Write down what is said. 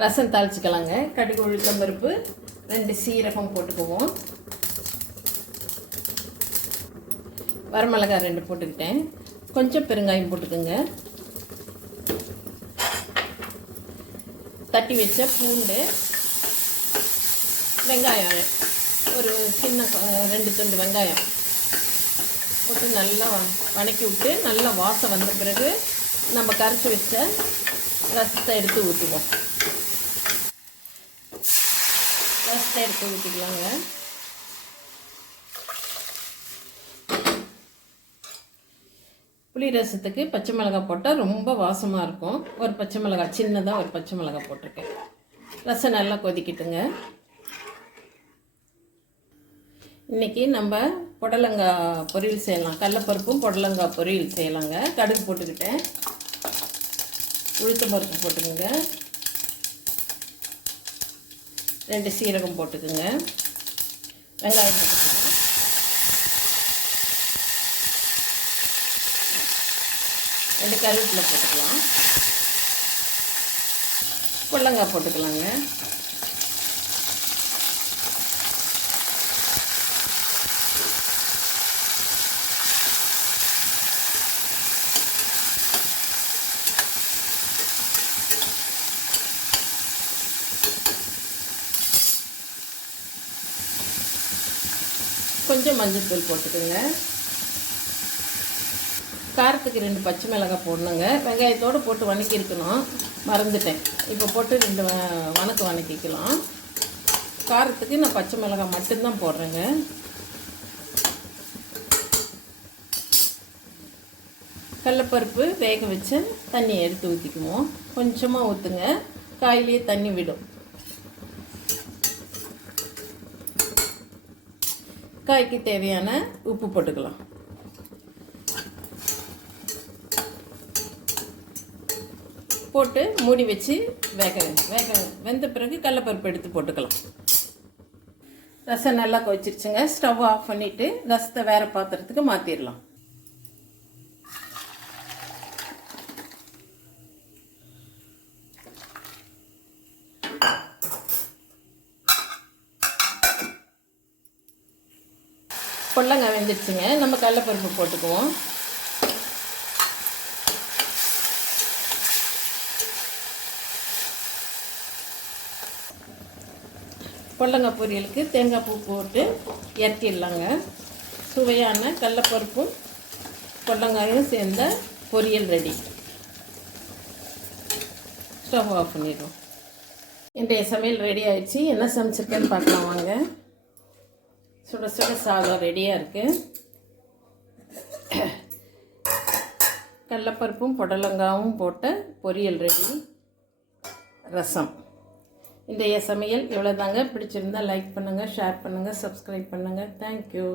ரசம் தாளிச்சுக்கலாங்க. கடுகு உளுத்தம் பருப்பு ரெண்டு சீரகம் போட்டுக்குவோம். வரமிளகாய் ரெண்டு போட்டுக்கிட்டேன். கொஞ்சம் பெருங்காயம் போட்டுக்கோங்க. தட்டி வச்ச பூண்டு வெங்காயம் ஒரு சின்ன ரெண்டு துண்டு வெங்காயம் போட்டு நல்லா வ- வணக்கி விட்டு நல்லா வாசம் வந்த பிறகு நம்ம கரைச்சி வச்ச ரசத்தை எடுத்து ஊற்றுவோம் ரசத்தை எடுத்து ஊற்றிக்கலாங்க புளி ரசத்துக்கு பச்சை மிளகாய் போட்டால் ரொம்ப வாசமாக இருக்கும். ஒரு பச்சை மிளகாய் சின்னதாக ஒரு பச்சை மிளகாய் போட்டிருக்கேன். ரசம் நல்லா கொதிக்கிட்டுங்க. இன்றைக்கி நம்ம புடலங்காய் பொரியல் செய்யலாம். கடலப்பருப்பும் புடலங்காய் பொரியல் செய்யலாங்க. கடுகு போட்டுக்கிட்டேன். உளுத்தம் பருப்பு போட்டுக்கோங்க. ரெண்டு சீரகம் போட்டுக்கோங்க. வெங்காயம் போட்டுக்கோங்க ரெண்டு கருவேப்பிலை போட்டுக்கலாம். புடலங்காய் போட்டுக்கலாங்க. கொஞ்சம் மஞ்சள் தூள் போட்டுக்கோங்க. காரத்துக்கு ரெண்டு பச்சை மிளகாய் போடணுங்க. வெங்காயத்தோடு போட்டு வணக்கியிருக்கணும். மறந்துட்டேன். இப்போ போட்டு ரெண்டு வ- வணக்கு வணக்கிக்கலாம். காரத்துக்கு நான் பச்சை மிளகாய் மட்டும்தான் போடுறேங்க. கடலப்பருப்பு வேக வச்சு தண்ணியை எடுத்து ஊற்றிக்குவோம் கொஞ்சமாக ஊற்றுங்க காயிலேயே தண்ணி விடும். காய்க்கு தேவையான உப்பு போட்டுக்கலாம். போட்டு மூடி வச்சு வேக வேக வெந்த பிறகு கடலப்பருப்பு எடுத்து போட்டுக்கலாம். ரசம் நல்லா கொதிச்சிருச்சுங்க. ஸ்டவ் ஆஃப் பண்ணிவிட்டு ரசத்தை வேறு பாத்திரத்துக்கு மாற்றிடலாம் பொல்லங்காய் வெந்துடுச்சுங்க. நம்ம கடலப்பருப்பு போட்டுக்குவோம். பொல்லங்காய் பொரியலுக்கு தேங்காய் பூ போட்டு இறக்கிடலாங்க சுவையான கடலப்பருப்பும் பொல்லங்காயும் சேர்ந்த பொரியல் ரெடி. ஸ்டவ் ஆஃப் பண்ணிடுவோம். இன்றைய சமையல் ரெடி ஆயிடுச்சு. என்ன சமைச்சிருக்கேன்னு பார்க்கலாம் வாங்க. சுட சுட சாதம் ரெடியாக இருக்குது கடலப்பருப்பும் புடலங்காவும் போட்ட பொரியல் ரெடி ரசம். இன்றைய சமையல் இவ்வளோதாங்க பிடிச்சிருந்தா லைக் பண்ணுங்கள் ஷேர் பண்ணுங்கள் சப்ஸ்கிரைப் பண்ணுங்கள் தேங்க்யூ